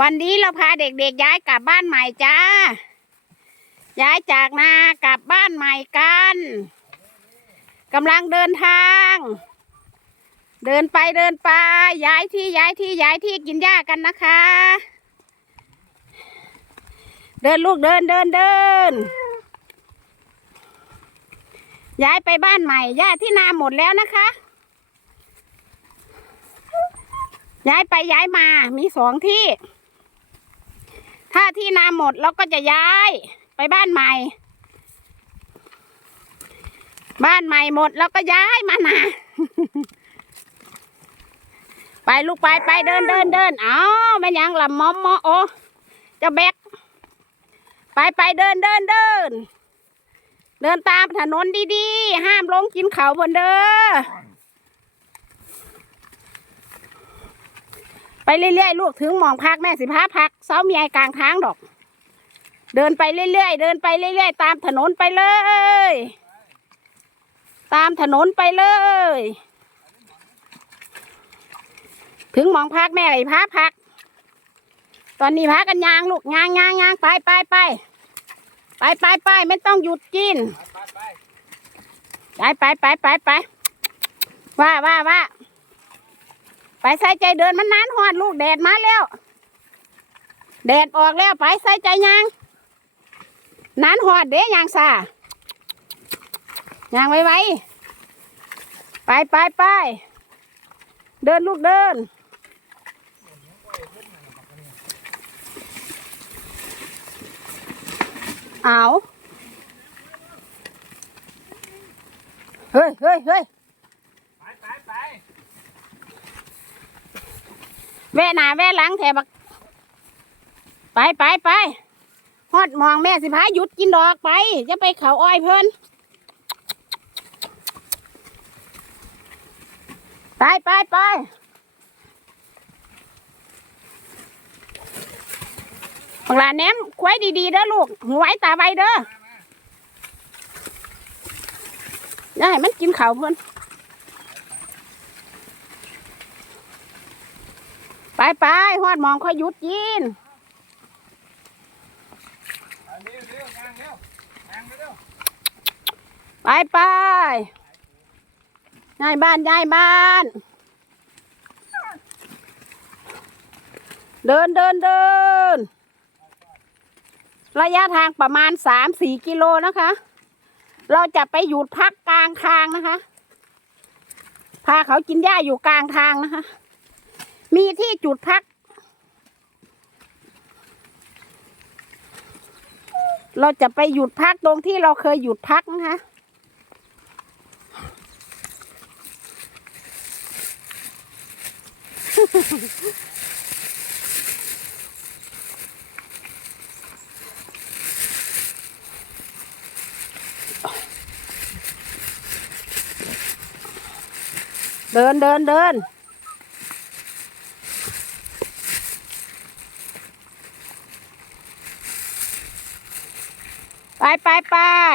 วันนี้เราพาเด็กๆย้ายกลับบ้านใหม่จ้า ย้ายจากนากลับบ้านใหม่กันกำลังเดินทาง เดินไปเดินไปย้ายที่ย้ายที่ย้ายที่กินหญ้ากันนะคะ เดินลูกเดินเดินเดิน ย้ายไปบ้านใหม่หญ้าที่นาหมดแล้วนะคะ ย้ายไปย้ายมามีสองที่ ถ้าที่นาหมดเราก็จะย้ายไปบ้านใหม่ บ้านใหม่หมดเราก็ย้ายมานาไปลูกไปไปเดินเดินเดินเอ้าแม่ยังลำมอมมอโอเจะแบกไปไปเดินเดินเดิน เดินตามถนนดีๆ ห้ามลงกินเขาบนเด้อ ไปเรื่อยๆลูกถึงหมองพักแม่สิพาพักเสามีไอกลางทางดอก เดินไปเรื่อยๆเดินไปเรื่อยๆตามถนนไปเลย ตามถนนไปเลย ถึงหมองพักแม่ไอ้พาพัก ตอนนี้พากันยางลูกยางยางยางไปไปไปไปไปไปไม่ต้องหยุดกินไปไปไปไปไปว่าว่าว่า ไปใส่ใจเดินมันนานหอดลูกแดดมาแล้ว แดดออกแล้วไปใส่ใจยางนานหอดเด้ยางซายางไว้ไว้ไปไปไปเดินลูกเดิน เอาเฮ้ยเฮ้ยเฮ้ย ไปไปไป แว่หน้าแว่หลังแถบัก ไปไปไปฮอดมองแม่สิพาหยุดกินดอกไป จะไปเขาอ้อยเพิ่นไปไปไปบักลานแนมควายดีๆเด้อลูกหูไว้ตาไวเด้ออย่าให้มันกินเขาเพิ่น ไปไปฮอดมองค่อยหยุดยินไปไปยายบ้านยายบ้าน เดินเดินเดิน ระยะทางประมาณสามสี่กิโลนะคะ เราจะไปหยุดพักกลางทางนะคะ พาเขากินหญ้าอยู่กลางทางนะคะ มีที่จุดพัก เราจะไปหยุดพักตรงที่เราเคยหยุดพักนะคะเดินเดินเดิน ไปไปไป